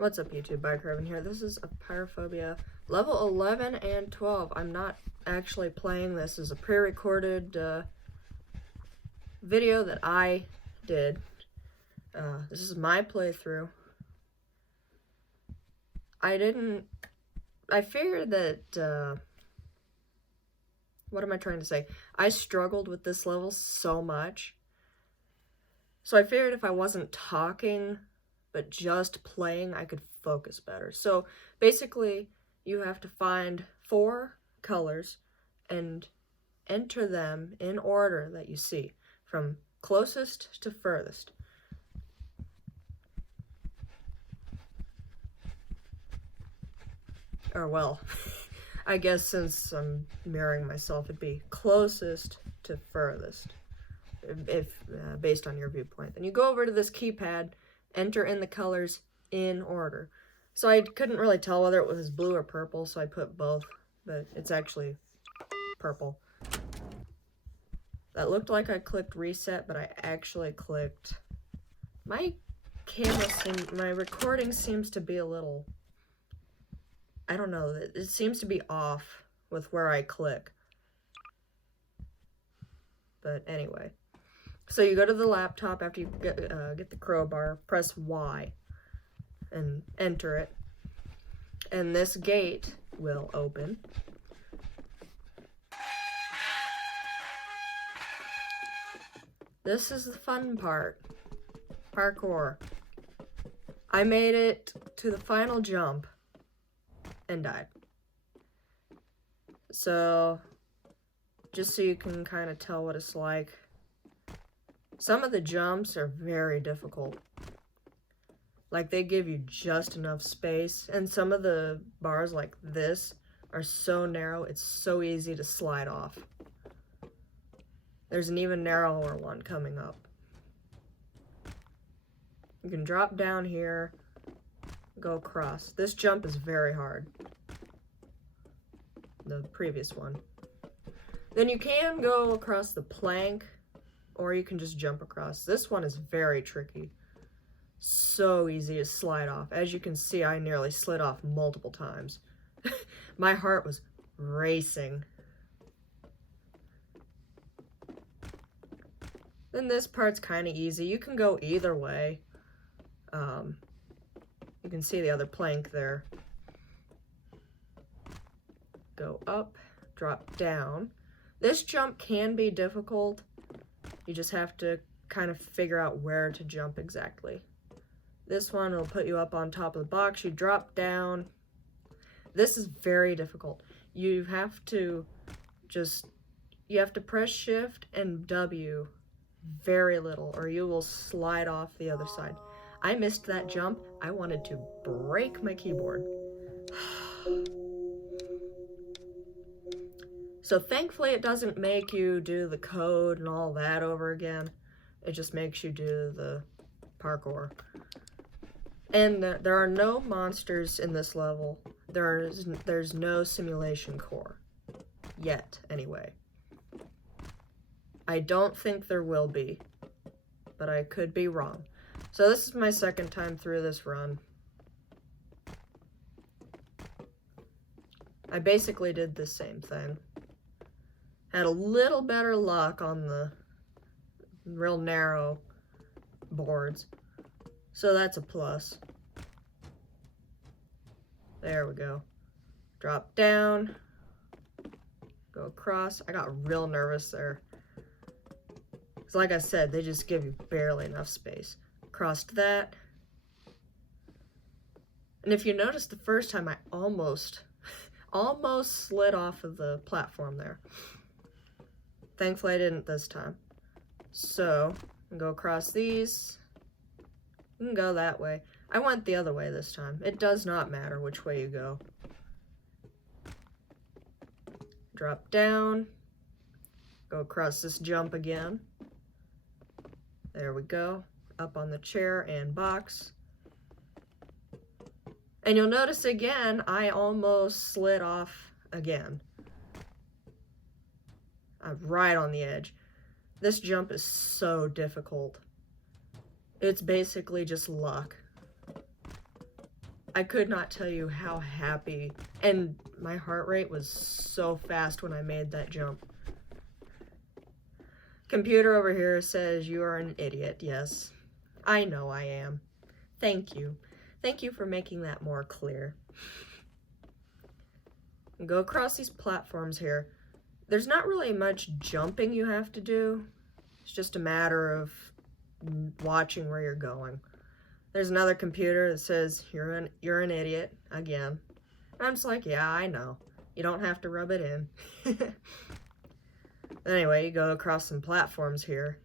What's up, YouTube? Biker here. This is Apeirophobia, level 11 and 12. I'm not actually playing this as a pre-recorded video that I did. This is my playthrough. I figured that, what am I trying to say? I struggled with this level so much. So I figured if I wasn't talking but just playing, I could focus better. So basically, you have to find 4 colors and enter them in order that you see, from closest to furthest. Or well, I guess since I'm mirroring myself, it'd be closest to furthest, if based on your viewpoint. Then you go over to this keypad, enter in the colors in order. So I couldn't really tell whether it was blue or purple, so I put both, but it's actually purple. That looked like I clicked reset, but I actually clicked... My recording seems to be a little... I don't know, it seems to be off with where I click. But anyway. So you go to the laptop after you get the crowbar, press Y, and enter it. And this gate will open. This is the fun part. Parkour. I made it to the final jump and died. So, just so you can kind of tell what it's like. Some of the jumps are very difficult. Like, they give you just enough space, and some of the bars like this are so narrow, it's so easy to slide off. There's an even narrower one coming up. You can drop down here, go across. This jump is very hard. The previous one. Then you can go across the plank, or you can just jump across. This one is very tricky. So easy to slide off. As you can see, I nearly slid off multiple times. My heart was racing. Then this part's kind of easy. You can go either way. You can see the other plank there. Go up, drop down. This jump can be difficult. You just have to kind of figure out where to jump exactly. This one will put you up on top of the box. You drop down. This is very difficult. You have to press Shift and W very little, or you will slide off the other side. I missed that jump. I wanted to break my keyboard. So thankfully it doesn't make you do the code and all that over again. It just makes you do the parkour. And there are no monsters in this level. There's no simulation core. Yet, anyway. I don't think there will be, but I could be wrong. So this is my second time through this run. I basically did the same thing. Had a little better luck on the real narrow boards. So that's a plus. There we go. Drop down. Go across. I got real nervous there. Because like I said, they just give you barely enough space. Crossed that. And if you notice, the first time I almost slid off of the platform there. Thankfully I didn't this time. So, go across these. You can go that way. I went the other way this time. It does not matter which way you go. Drop down. Go across this jump again. There we go. Up on the chair and box. And you'll notice again, I almost slid off again. I'm right on the edge. This jump is so difficult. It's basically just luck. I could not tell you how happy, and my heart rate was so fast when I made that jump. Computer over here says you are an idiot. Yes, I know I am. Thank you. Thank you for making that more clear. Go across these platforms here. There's not really much jumping you have to do. It's just a matter of watching where you're going. There's another computer that says you're an idiot again. And I'm just like, yeah, I know. You don't have to rub it in. Anyway, you go across some platforms here.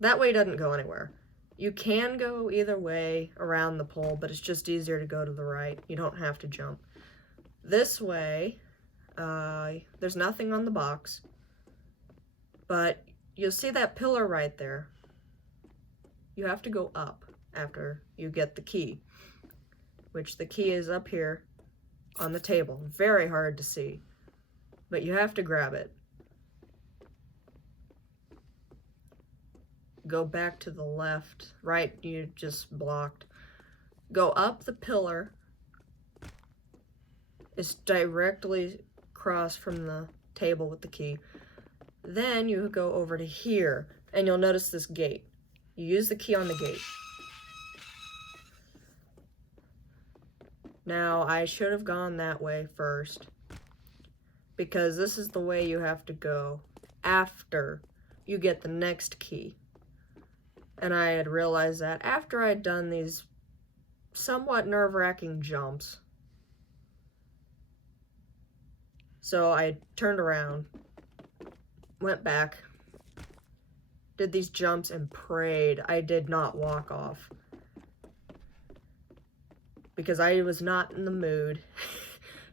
That way doesn't go anywhere. You can go either way around the pole, but it's just easier to go to the right. You don't have to jump. This way, there's nothing on the box, but you'll see that pillar right there. You have to go up after you get the key, which the key is up here on the table. Very hard to see, but you have to grab it. Go back to the left. Right, you just blocked. Go up the pillar. It's directly across from the table with the key. Then you go over to here, and you'll notice this gate. You use the key on the gate. Now, I should have gone that way first, because this is the way you have to go after you get the next key. And I had realized that after I'd done these somewhat nerve-wracking jumps. So I turned around, went back, did these jumps, and prayed I did not walk off. Because I was not in the mood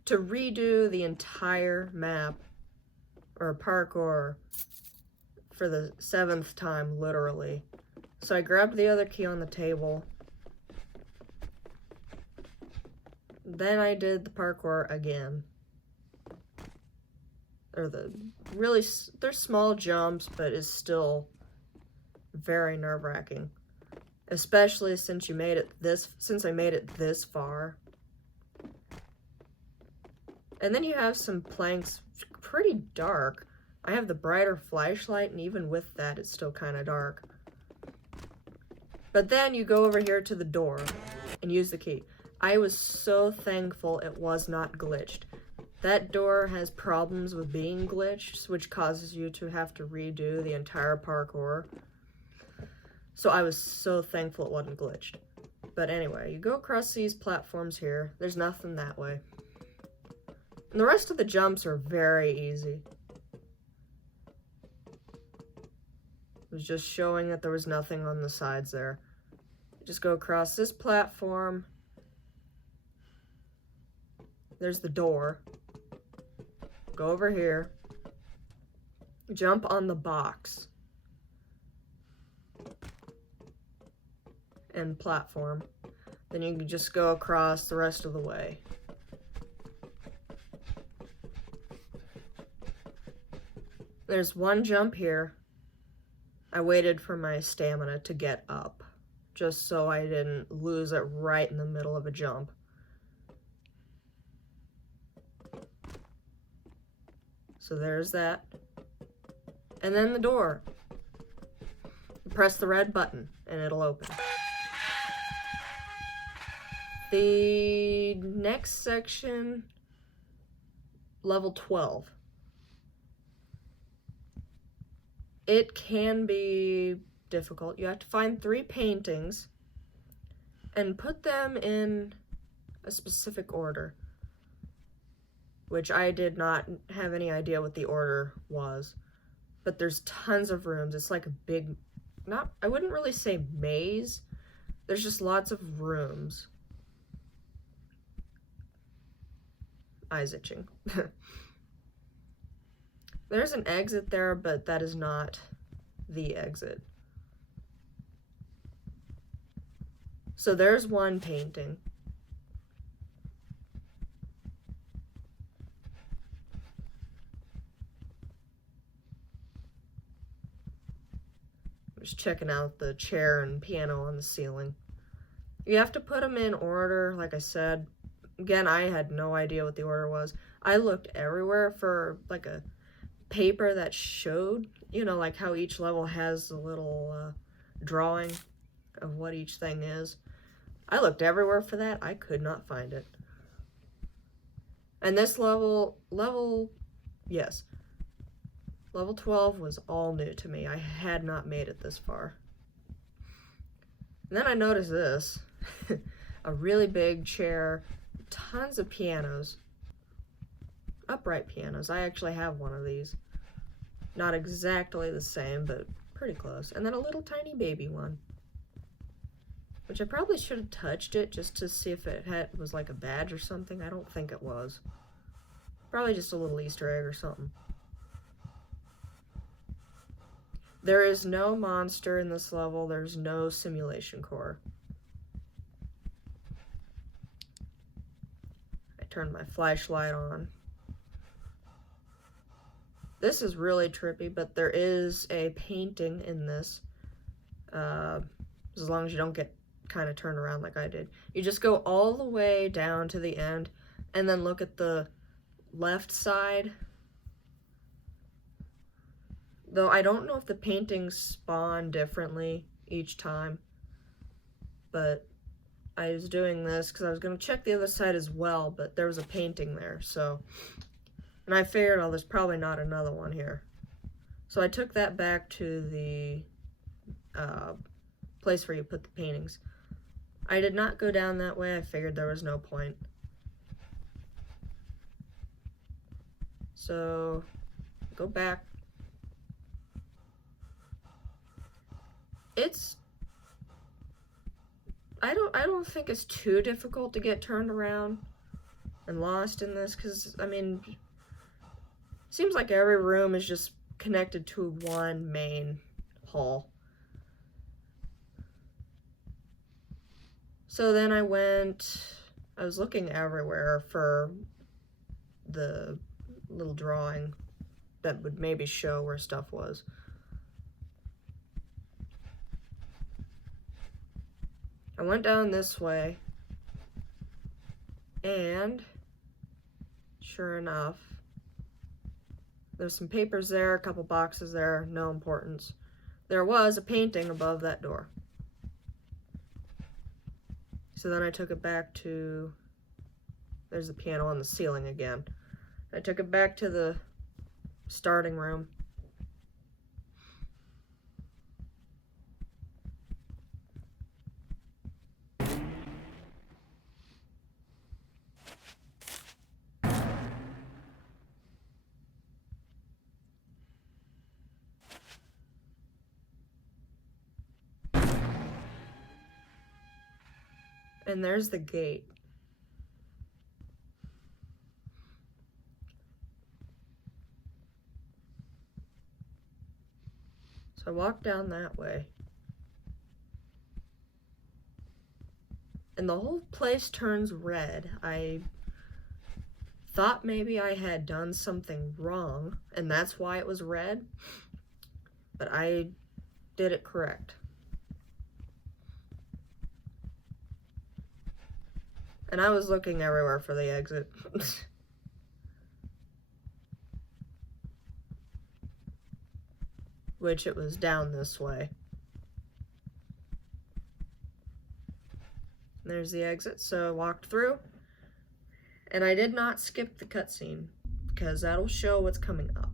to redo the entire map or parkour for the 7th time, literally. So I grabbed the other key on the table. Then I did the parkour again. They're small jumps, but it's still very nerve-wracking. Especially since I made it this far. And then you have some planks, pretty dark. I have the brighter flashlight, and even with that, it's still kind of dark. But then you go over here to the door and use the key. I was so thankful it was not glitched. That door has problems with being glitched, which causes you to have to redo the entire parkour. So I was so thankful it wasn't glitched. But anyway, you go across these platforms here. There's nothing that way. And the rest of the jumps are very easy. It was just showing that there was nothing on the sides there. Just go across this platform. There's the door. Go over here. Jump on the box. And platform. Then you can just go across the rest of the way. There's one jump here. I waited for my stamina to get up, just so I didn't lose it right in the middle of a jump. So there's that. And then the door. Press the red button and it'll open. The next section, level 12. It can be difficult. You have to find 3 paintings and put them in a specific order, which I did not have any idea what the order was. But there's tons of rooms. It's like a big, I wouldn't really say maze. There's just lots of rooms. Eyes itching. There's an exit there, but that is not the exit. So there's one painting. I'm just checking out the chair and piano on the ceiling. You have to put them in order, like I said. Again, I had no idea what the order was. I looked everywhere for like a paper that showed, you know, like how each level has a little drawing of what each thing is. I looked everywhere for that. I could not find it. And this yes, level 12 was all new to me. I had not made it this far. And then I noticed this. A really big chair, tons of pianos. Upright pianos. I actually have one of these. Not exactly the same, but pretty close. And then a little tiny baby one. Which I probably should have touched it just to see if it was like a badge or something. I don't think it was. Probably just a little Easter egg or something. There is no monster in this level. There's no simulation core. I turned my flashlight on. This is really trippy, but there is a painting in this. As long as you don't get kind of turned around like I did. You just go all the way down to the end and then look at the left side. Though I don't know if the paintings spawn differently each time, but I was doing this because I was going to check the other side as well, but there was a painting there, so. And I figured, oh, there's probably not another one here. So I took that back to the place where you put the paintings. I did not go down that way. I figured there was no point. So, go back. I don't think it's too difficult to get turned around and lost in this, because, I mean, seems like every room is just connected to one main hall. So then I was looking everywhere for the little drawing that would maybe show where stuff was. I went down this way, and sure enough, there's some papers there, a couple boxes there, no importance. There was a painting above that door. So then I took it back to, there's the piano on the ceiling again. I took it back to the starting room. And there's the gate. So I walked down that way. And the whole place turns red. I thought maybe I had done something wrong, and that's why it was red. But I did it correct. And I was looking everywhere for the exit. Which it was down this way. There's the exit, so I walked through. And I did not skip the cutscene, because that'll show what's coming up.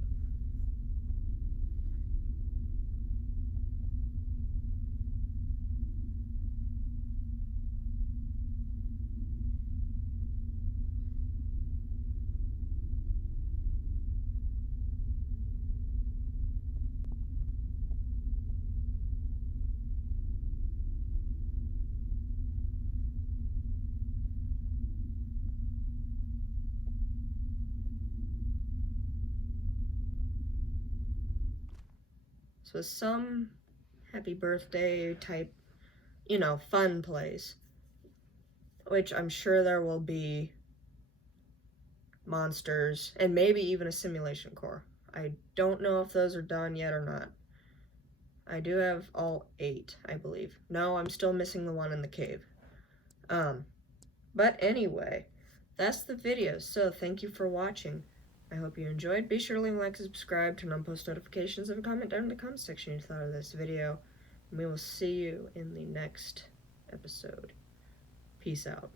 So some happy birthday type, you know, fun place. Which I'm sure there will be monsters and maybe even a simulation core. I don't know if those are done yet or not. I do have all 8, I believe. No, I'm still missing the one in the cave. But anyway, that's the video. So thank you for watching. I hope you enjoyed. Be sure to leave a like and subscribe, turn on post notifications, and comment down in the comment section what you thought of this video. And we will see you in the next episode. Peace out.